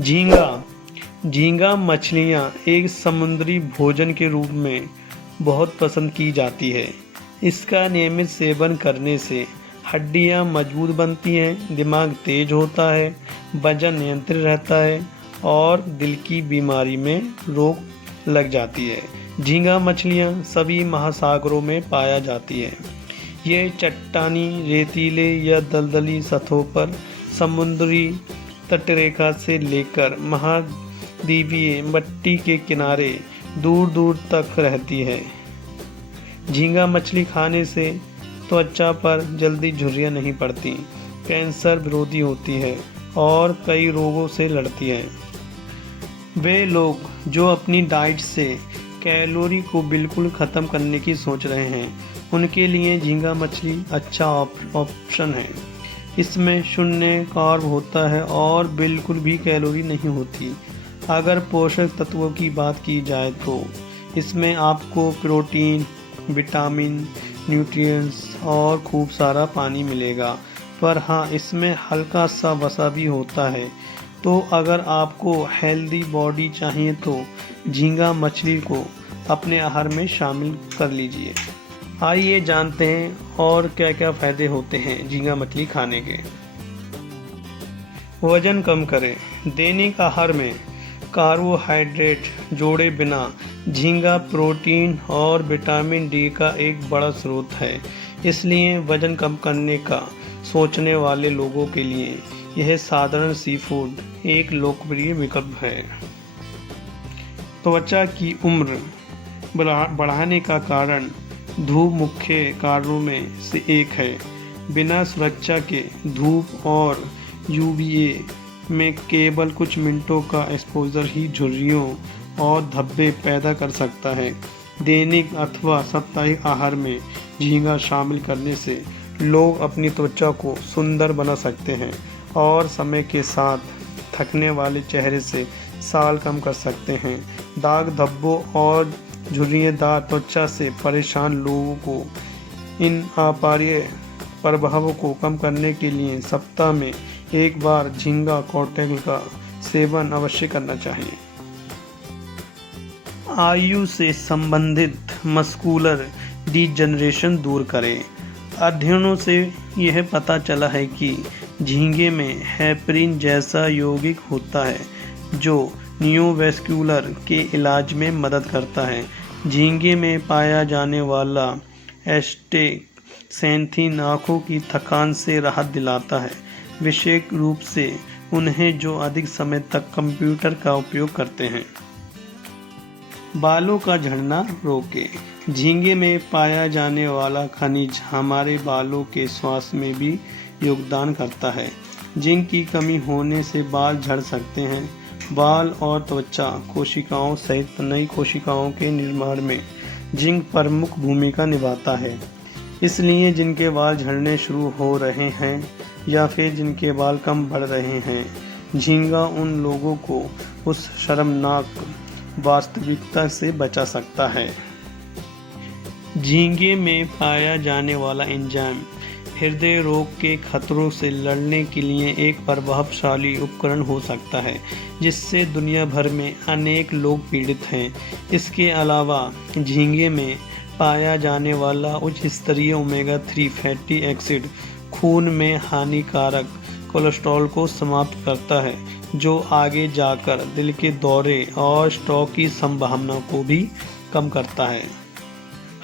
झींगा झींगा मछलियाँ एक समुद्री भोजन के रूप में बहुत पसंद की जाती है। इसका नियमित सेवन करने से हड्डियाँ मजबूत बनती हैं, दिमाग तेज होता है, वजन नियंत्रित रहता है और दिल की बीमारी में रोक लग जाती है। झींगा मछलियाँ सभी महासागरों में पाया जाती है। ये चट्टानी, रेतीले या दलदली सतहों पर समुद्री तटरेखा से लेकर महाद्वीपीय मिट्टी के किनारे दूर दूर तक रहती है। झींगा मछली खाने से त्वचा पर जल्दी झुर्रियाँ नहीं पड़ती, कैंसर विरोधी होती है और कई रोगों से लड़ती है। वे लोग जो अपनी डाइट से कैलोरी को बिल्कुल ख़त्म करने की सोच रहे हैं, उनके लिए झींगा मछली अच्छा ऑप्शन है। इसमें शून्य कार्ब होता है और बिल्कुल भी कैलोरी नहीं होती। अगर पोषक तत्वों की बात की जाए तो इसमें आपको प्रोटीन, विटामिन, न्यूट्रिएंट्स और खूब सारा पानी मिलेगा। पर हाँ, इसमें हल्का सा वसा भी होता है। तो अगर आपको हेल्दी बॉडी चाहिए तो झींगा मछली को अपने आहार में शामिल कर लीजिए। आइए जानते हैं और क्या क्या फ़ायदे होते हैं झींगा मछली खाने के। वज़न कम करें। दैनिक आहार में कार्बोहाइड्रेट जोड़े बिना झींगा प्रोटीन और विटामिन डी का एक बड़ा स्रोत है। इसलिए वज़न कम करने का सोचने वाले लोगों के लिए यह साधारण सी फूड एक लोकप्रिय विकल्प है। त्वचा की उम्र बढ़ाने का कारण धूप मुख्य कारणों में से एक है। बिना सुरक्षा के धूप और यूवीए में केवल कुछ मिनटों का एक्सपोजर ही झुर्रियों और धब्बे पैदा कर सकता है। दैनिक अथवा साप्ताहिक आहार में झींगा शामिल करने से लोग अपनी त्वचा को सुंदर बना सकते हैं और समय के साथ थकने वाले चेहरे से साल कम कर सकते हैं। दाग, धब्बों और झुर्रियाँदार त्वचा से परेशान लोगों को इन अपार्य प्रभावों को कम करने के लिए सप्ताह में एक बार झींगा कॉकटेल का सेवन अवश्य करना चाहिए। आयु से संबंधित मस्कुलर डिजनरेशन दूर करें। अध्ययनों से यह पता चला है कि झींगे में हेपरिन जैसा यौगिक होता है जो न्यूरोवैस्कुलर के इलाज में मदद करता है। झींगे में पाया जाने वाला एस्टेक्सेंथिन आँखों की थकान से राहत दिलाता है, विशेष रूप से उन्हें जो अधिक समय तक कंप्यूटर का उपयोग करते हैं। बालों का झड़ना रोके। झींगे में पाया जाने वाला खनिज हमारे बालों के स्वास्थ्य में भी योगदान करता है। जिंक की कमी होने से बाल झड़ सकते हैं। बाल और त्वचा कोशिकाओं सहित नई कोशिकाओं के निर्माण में जिंक प्रमुख भूमिका निभाता है। इसलिए जिनके बाल झड़ने शुरू हो रहे हैं या फिर जिनके बाल कम बढ़ रहे हैं, झींगा उन लोगों को उस शर्मनाक वास्तविकता से बचा सकता है। झींगे में पाया जाने वाला एंजाइम हृदय रोग के खतरों से लड़ने के लिए एक प्रभावशाली उपकरण हो सकता है, जिससे दुनिया भर में अनेक लोग पीड़ित हैं। इसके अलावा झींगे में पाया जाने वाला उच्च स्तरीय ओमेगा 3 फैटी एसिड खून में हानिकारक कोलेस्ट्रॉल को समाप्त करता है, जो आगे जाकर दिल के दौरे और स्ट्रोक की संभावना को भी कम करता है।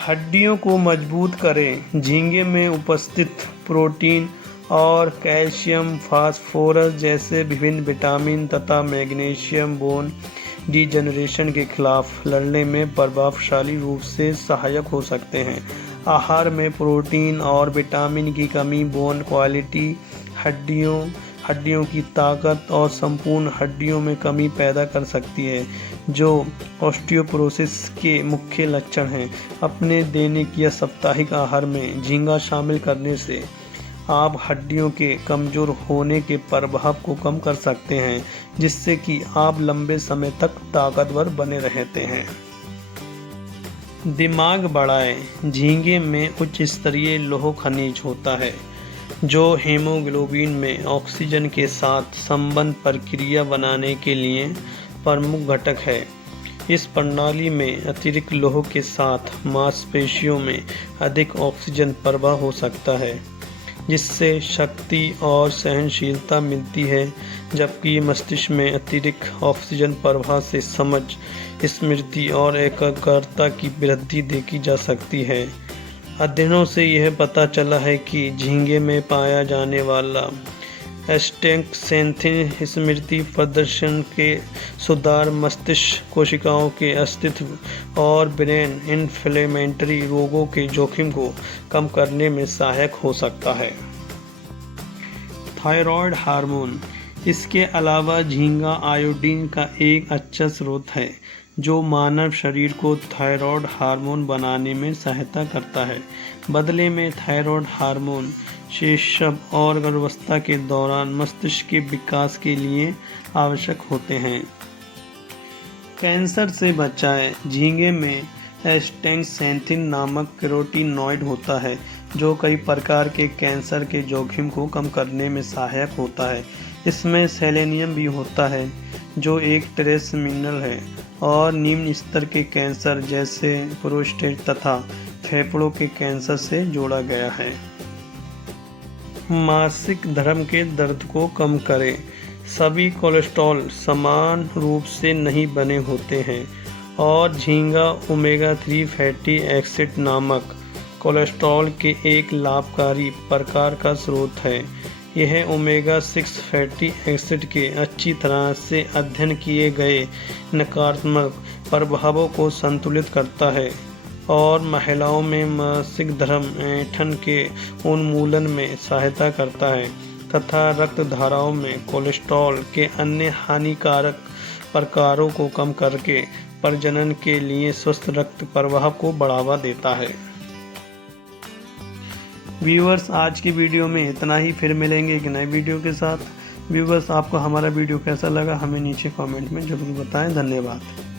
हड्डियों को मजबूत करें। झींगे में उपस्थित प्रोटीन और कैल्शियम, फास्फोरस जैसे विभिन्न विटामिन तथा मैग्नीशियम बोन डिजनरेशन के खिलाफ लड़ने में प्रभावशाली रूप से सहायक हो सकते हैं। आहार में प्रोटीन और विटामिन की कमी बोन क्वालिटी, हड्डियों की ताकत और संपूर्ण हड्डियों में कमी पैदा कर सकती है, जो ऑस्टियोपोरोसिस के मुख्य लक्षण हैं। अपने दैनिक या साप्ताहिक आहार में झींगा शामिल करने से आप हड्डियों के कमज़ोर होने के प्रभाव को कम कर सकते हैं, जिससे कि आप लंबे समय तक ताकतवर बने रहते हैं। दिमाग बढ़ाएं। झींगे में उच्च स्तरीय लौह खनिज होता है जो हीमोग्लोबिन में ऑक्सीजन के साथ संबंध प्रक्रिया बनाने के लिए प्रमुख घटक है। इस प्रणाली में अतिरिक्त लौह के साथ मांसपेशियों में अधिक ऑक्सीजन प्रवाह हो सकता है, जिससे शक्ति और सहनशीलता मिलती है, जबकि मस्तिष्क में अतिरिक्त ऑक्सीजन प्रवाह से समझ, स्मृति और एकाग्रता की वृद्धि देखी जा सकती है। अध्ययनों से यह पता चला है कि झींगे में पाया जाने वाला एस्टेक्सेंथिन स्मृति प्रदर्शन के सुधार, मस्तिष्क कोशिकाओं के अस्तित्व और ब्रेन इन्फ्लेमेटरी रोगों के जोखिम को कम करने में सहायक हो सकता है। Thyroid hormone. इसके अलावा झींगा आयोडीन का एक अच्छा स्रोत है, जो मानव शरीर को थायराइड हार्मोन बनाने में सहायता करता है। बदले में थायराइड हार्मोन शैशव और गर्भावस्था के दौरान मस्तिष्क के विकास के लिए आवश्यक होते हैं। कैंसर से बचाएं। झींगे में एस्टेक्सेंथिन नामक कैरोटीनॉइड होता है, जो कई प्रकार के कैंसर के जोखिम को कम करने में सहायक होता है। इसमें सेलेनियम भी होता है, जो एक ट्रेस मिनरल है और निम्न स्तर के कैंसर जैसे प्रोस्टेट तथा फेफड़ों के कैंसर से जोड़ा गया है। मासिक धर्म के दर्द को कम करें। सभी कोलेस्ट्रॉल समान रूप से नहीं बने होते हैं और झींगा ओमेगा 3 फैटी एसिड नामक कोलेस्ट्रॉल के एक लाभकारी प्रकार का स्रोत है। यह ओमेगा 6 फैटी एसिड के अच्छी तरह से अध्ययन किए गए नकारात्मक प्रभावों को संतुलित करता है और महिलाओं में मासिक धर्म ऐंठन के उन्मूलन में सहायता करता है तथा रक्त धाराओं में कोलेस्ट्रॉल के अन्य हानिकारक प्रकारों को कम करके प्रजनन के लिए स्वस्थ रक्त प्रवाह को बढ़ावा देता है। व्यूअर्स, आज की वीडियो में इतना ही। फिर मिलेंगे एक नए वीडियो के साथ। व्यूअर्स, आपको हमारा वीडियो कैसा लगा हमें नीचे कमेंट में जरूर बताएं। धन्यवाद।